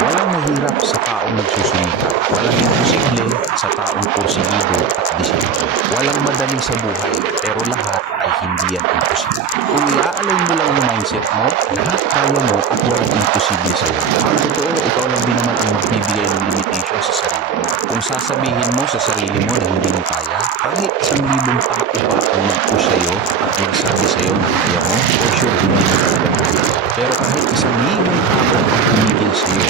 Walang mahirap sa taong nagsusumikap. Walang imposible sa taong porsigido at disiplina. Walang madali sa buhay, pero lahat ay hindi yan imposible. Kung iaalay mo lang yung mindset mo, lahat kaya mo at walang imposible sa'yo. Ang totoo, ikaw lang din naman ang magbibigay ng limitation sa sarili mo. Kung sasabihin mo sa sarili mo na hindi mo kaya, kahit 1,000 tao pa ang mag-push sa'yo at magsabi sa'yo na kaya mo, for sure hindi mo talaga kaya. Pero kahit 1,000 tao ang tumigil sa'yo,